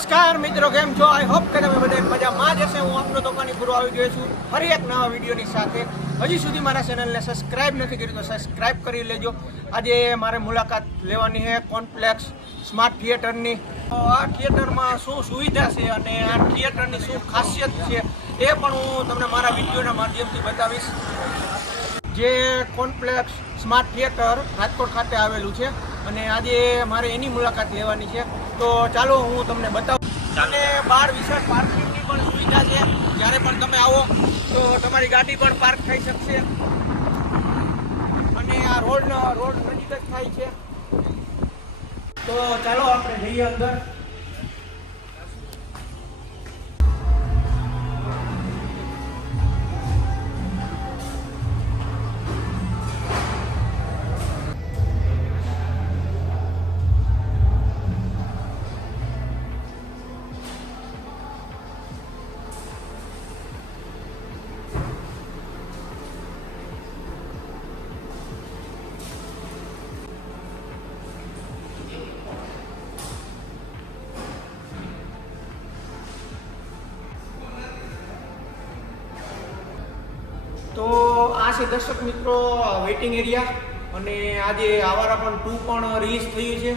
નમસ્કાર મિત્રો, કેમ છો? આઈ હોપ કે તમે બધા મજામાં જ હશે. હું આપનો દુકાની પૂરો આવી ગયો છું ફરી એક નવા વિડીયોની સાથે. હજી સુધી મારા ચેનલને સબસ્ક્રાઇબ નથી કરી તો સબસ્ક્રાઇબ કરી લેજો. આજે મારે મુલાકાત લેવાની છે કોમ્પ્લેક્સ સ્માર્ટ થિયેટરની. આ થિયેટરમાં શું સુવિધા છે અને આ થિયેટરની શું ખાસિયત છે એ પણ હું તમને મારા વિડીયોના માધ્યમથી બતાવીશ. જે કોમ્પ્લેક્સ સ્માર્ટ થિયેટર રાજકોટ ખાતે આવેલું છે અને આજે મારે એની મુલાકાત લેવાની છે. તો ચાલો હું તમને બતાવું. અને બહાર વિશાળ પાર્કિંગની પણ સુવિધા છે. જ્યારે પણ તમે આવો તો તમારી ગાડી પણ પાર્ક થઈ શકશે અને આ રોડ નજીક જ થાય છે. તો ચાલો આપણે જઈએ અંદર. તો આ છે દર્શક મિત્રો વેઇટિંગ એરિયા અને આજે આવારા પણ 2 પણ રિલીઝ થયું છે.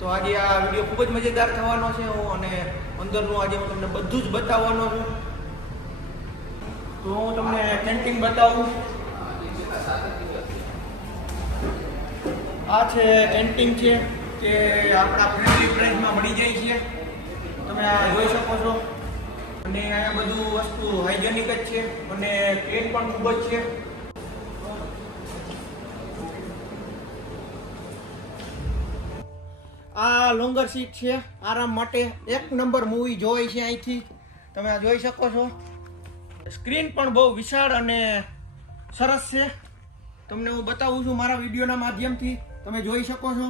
તો આજે આ વિડીયો ખૂબ જ મજેદાર થવાનો છે અને અંદરનું આજે હું તમને બધું જ બતાવવાનો છું. તો હું તમને કેન્ટીન બતાવું. આ છે કેન્ટીન છે કે આપણા ફ્રેન્ડલી પ્રાઇસમાં મળી જાય છે. તમે આ જોઈ શકો છો અને આ બધું વસ્તુ હાઇજેનિક જ છે અને ક્લીન પણ ખૂબ જ છે. આ લોંગર સીટ છે આરામ માટે. 1 નંબર મૂવી જોઈ છે અહીંથી. તમે આ જોઈ શકો છો. સ્ક્રીન પણ બહુ વિશાળ અને સરસ છે. તમને હું બતાવું છું મારા વિડીયોના માધ્યમથી. તમે જોઈ શકો છો.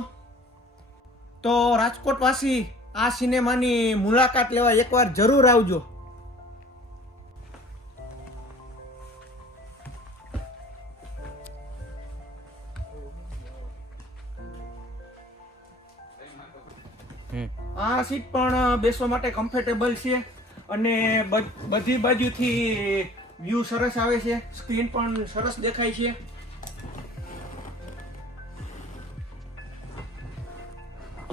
તો રાજકોટવાસી આ સિનેમાની મુલાકાત લેવા એકવાર જરૂર આવજો. આ સીટ પણ બેસવા માટે કમ્ફર્ટેબલ છે અને બધી બાજુથી વ્યૂ સરસ આવે છે. સ્ક્રીન પણ સરસ દેખાય છે.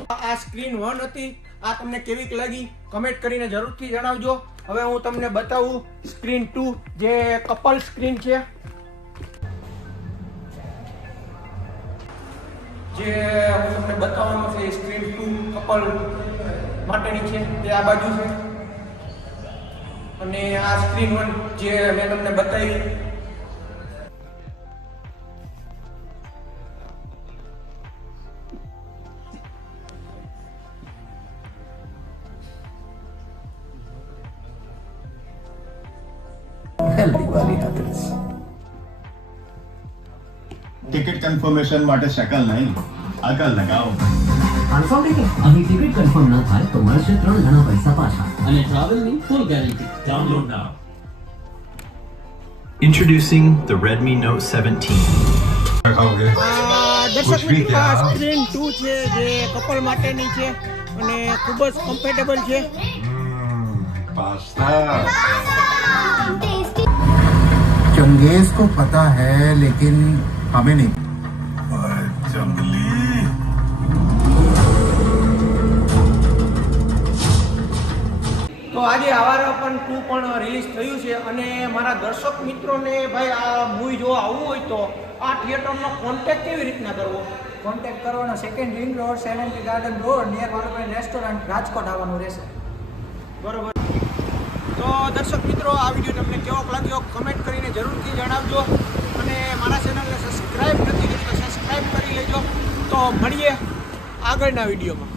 આ સ્ક્રીન 1 હતી. આ તમને કેવીક લાગી કમેન્ટ કરીને જરૂરથી જણાવજો. હવે હું તમને બતાવું સ્ક્રીન 2 જે કપલ સ્ક્રીન છે. જે હું તમને બતાવવાનો છે સ્ક્રીન 2 કપલ માટેની છે તે આ બાજુ છે અને આ સ્ક્રીન 1 જે મેં તમને બતાવી. हेल्दी वाली हैबिट्स टिकट कंफर्मेशन માટે શકલ નહીં અકલ લગાવો. કન્ફર્મ ટિકિટ અભી ટિકિટ કન્ફર્મ ન થાય તો મળશે 3 ગણા પૈસા પાછા અને ટ્રાવેલની full guarantee. Download now. Introducing the Redmi Note 17. દર્શક મિત્રો આ સ્ક્રીન 2 છે જે કપલ માટેની છે અને ખૂબ જ કમ્ફર્ટેબલ છે. પાસ્તા चंगेज को पता है लेकिन हमें नहीं. જંગલી તો આજે આવારા પણ 2 પણ રિલીઝ થયું છે અને મારા દર્શક મિત્રોને ભાઈ આ મૂવી જોવા આવવું હોય તો આ થિયેટરનો કોન્ટેક્ટ કેવી રીતના કરવો? કોન્ટેક્ટ કરવાનો 2nd ring road 70 garden road near વાળું રેસ્ટોરન્ટ રાજકોટ આવવાનું રહેશે. બરોબર. તો દર્શક મિત્રો આ વિડીયો તમને કેવો લાગ્યો કમેન્ટ કરીને જરૂરથી જણાવજો અને મારા ચેનલને સબસ્ક્રાઇબ નથી કરી તો સબસ્ક્રાઇબ કરી લેજો. તો મળીએ આગળના વિડીયોમાં.